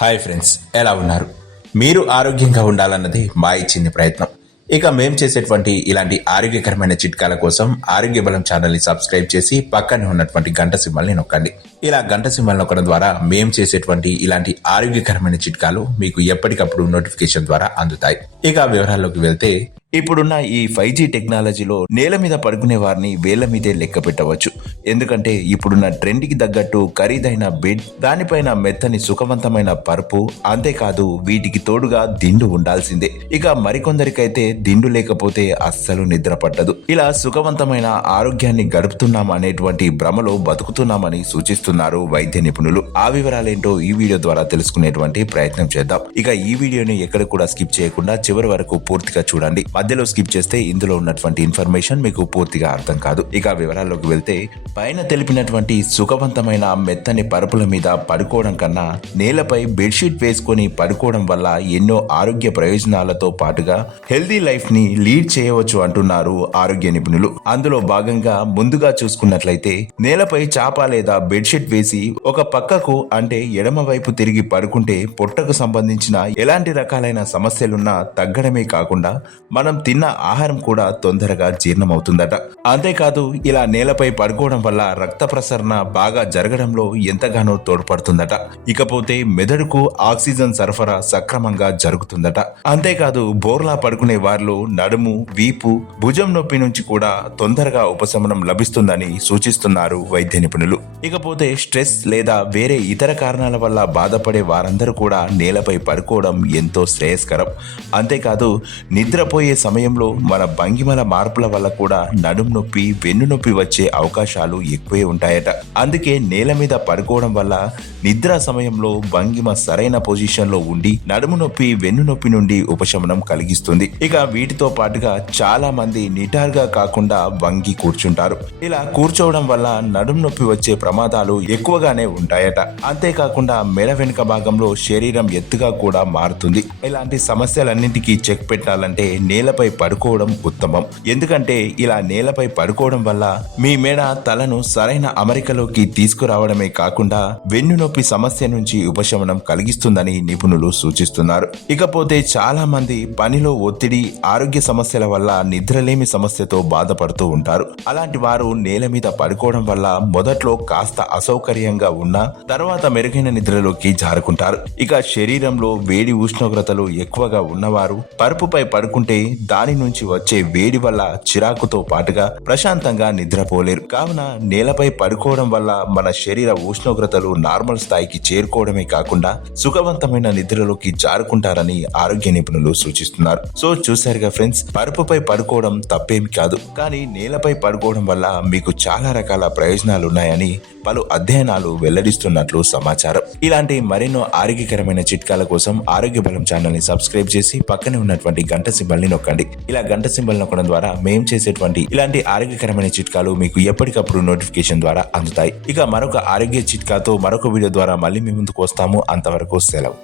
Hi friends, ఎలా ఉన్నారు? మీరు ఆరోగ్యంగా ఉండాలన్నది మా చిన్ని ప్రయత్నం. ఇక మేం చేసేటువంటి ఇలాంటి ఆరోగ్యకరమైన చిట్కాల కోసం ఆరోగ్య బలం ఛానల్ని సబ్స్క్రైబ్ చేసి పక్కనే ఉన్నటువంటి గంట సింబల్ని నొక్కండి. ఇలా గంట సింబల్ నొక్కడం ద్వారా మేం చేసేటువంటి ఇలాంటి ఆరోగ్యకరమైన చిట్కాలు మీకు ఎప్పటికప్పుడు నోటిఫికేషన్ ద్వారా అందుతాయి. ఇక వివరాల్లోకి వెళ్తే, ఇప్పుడున్న ఈ 5G టెక్నాలజీలో నేల మీద పడుకునే వారిని వేళ్ల మీదే లెక్క పెట్టవచ్చు. ఎందుకంటే ఇప్పుడున్న ట్రెండ్కి తగ్గట్టు ఖరీదైన బెడ్, దానిపైన మెత్తని సుఖవంతమైన పరుపు, అంతేకాదు వీటికి తోడుగా దిండు ఉండాల్సిందే. ఇక మరికొందరికైతే దిండు లేకపోతే అస్సలు నిద్ర పట్టదు. ఇలా సుఖవంతమైన ఆరోగ్యాన్ని గడుపుతున్నాం అనేటువంటి భ్రమలో బతుకుతున్నామని సూచిస్తున్నారు వైద్య నిపుణులు. ఆ వివరాలేంటో ఈ వీడియో ద్వారా తెలుసుకునేటువంటి ప్రయత్నం చేద్దాం. ఇక ఈ వీడియోని ఎక్కడ కూడా స్కిప్ చేయకుండా చివరి వరకు పూర్తిగా చూడండి. మధ్యలో స్కిప్ చేస్తే ఇందులో ఉన్నటువంటి ఇన్ఫర్మేషన్ మీకు పూర్తిగా అర్థం కాదు. ఇక వివరాల్లోకి వెళ్తే, పైన తెలిపినటువంటి సుఖవంతమైన మెత్తని పరుపుల మీద పడుకోవడం కన్నా నేలపై బెడ్షీట్ వేసుకొని పడుకోవడం వల్ల ఎన్నో ఆరోగ్య ప్రయోజనాలతో పాటుగా హెల్దీ లైఫ్ ని లీడ్ చేయవచ్చు అంటున్నారు ఆరోగ్య నిపుణులు. అందులో భాగంగా ముందుగా చూసుకున్నట్లయితే, నేలపై చాప లేదా బెడ్షీట్ వేసి ఒక పక్కకు అంటే ఎడమ వైపు తిరిగి పడుకుంటే పొట్టకు సంబంధించిన ఎలాంటి రకాలైన సమస్యలున్నా తగ్గడమే కాకుండా మనం తిన్న ఆహారం కూడా తొందరగా జీర్ణమవుతుందట. అంతేకాదు ఇలా నేలపై పడుకోవడం వల్ల రక్త ప్రసరణ బాగా జరగడంలో ఎంతగానో తోడ్పడుతుందట. ఇకపోతే మెదడుకు ఆక్సిజన్ సరఫరా సక్రమంగా జరుగుతుందట. అంతేకాదు బోర్లా పడుకునే వారిలో నడుము, వీపు, భుజం నొప్పి నుంచి కూడా తొందరగా ఉపశమనం లభిస్తుందని సూచిస్తున్నారు వైద్య నిపుణులు. ఇకపోతే స్ట్రెస్ లేదా వేరే ఇతర కారణాల వల్ల బాధపడే వారందరూ కూడా నేలపై పడుకోవడం ఎంతో శ్రేయస్కరం. అంతేకాదు నిద్రపోయే సమయంలో మన భంగిమల మార్పుల వల్ల కూడా నడుము నొప్పి, వెన్ను నొప్పి వచ్చే అవకాశాలు ఎక్కువే ఉంటాయట. అందుకే నేల మీద పడుకోవడం వల్ల నిద్ర సమయంలో భంగిమ సరైన పొజిషన్ లో ఉండి నడుము నొప్పి, వెన్ను నొప్పి నుండి ఉపశమనం కలిగిస్తుంది. ఇక వీటితో పాటుగా చాలా మంది నిటారుగా కాకుండా వంగి కూర్చుంటారు. ఇలా కూర్చోవడం వల్ల నడుము నొప్పి వచ్చే ప్రమాదాలు ఎక్కువగానే ఉంటాయట. అంతేకాకుండా మెడ వెనుక భాగంలో శరీరం ఎత్తుగా కూడా మారుతుంది. ఇలాంటి సమస్యలన్నింటికీ చెక్ పెట్టాలంటే నేలపై పడుకోవడం ఉత్తమం. ఎందుకంటే ఇలా నేలపై పడుకోవడం వల్ల మీ మెడ, తలను సరైన అమరికలోకి తీసుకురావడమే కాకుండా వెన్ను నొప్పి సమస్య నుంచి ఉపశమనం కలిగిస్తుందని నిపుణులు సూచిస్తున్నారు. ఇకపోతే చాలా మంది పనిలో ఒత్తిడి, ఆరోగ్య సమస్యల వల్ల నిద్రలేమి సమస్యతో బాధపడుతూ ఉంటారు. అలాంటి వారు నేల మీద పడుకోవడం వల్ల మొదట్లో కాస్త అసౌకర్యంగా ఉన్నా తర్వాత మెరుగైన నిద్రలోకి జారుకుంటారు. ఇక శరీరంలో వేడి ఉష్ణోగ్రతలు ఎక్కువగా ఉన్నవారు పరుపుపై పడుకుంటే దాని నుంచి వచ్చే వేడి వల్ల చిరాకుతో పాటుగా ప్రశాంతంగా నిద్రపోలేరు. కావున నేలపై పడుకోవడం వల్ల మన శరీర ఉష్ణోగ్రతలు నార్మల్ స్థాయికి చేరుకోవడమే కాకుండా సుఖవంతమైన నిద్రలోకి జారుకుంటారని ఆరోగ్య నిపుణులు సూచిస్తున్నారు. సో చూశారుగా ఫ్రెండ్స్, పరుపుపై పడుకోవడం తప్పేమి కాదు, కానీ నేలపై పడుకోవడం వల్ల మీకు చాలా రకాల ప్రయోజనాలు ఉన్నాయని పలు అధ్యయనాలు వెల్లడిస్తున్నట్లు సమాచారం. ఇలాంటి మరెన్నో ఆరోగ్యకరమైన చిట్కాల కోసం ఆరోగ్య బలం ఛానల్ ని సబ్స్క్రైబ్ చేసి పక్కనే ఉన్నటువంటి గంట సింబల్ ని నొక్కండి. ఇలా గంట సింబల్ నొక్కడం ద్వారా మేము చేసేటువంటి ఇలాంటి ఆరోగ్యకరమైన చిట్కాలు మీకు ఎప్పటికప్పుడు నోటిఫికేషన్ ద్వారా అందుతాయి. ఇక మరొక ఆరోగ్య చిట్కాతో మరొక వీడియో ద్వారా మళ్ళీ మీ ముందుకు వస్తాము. అంతవరకు సెలవు.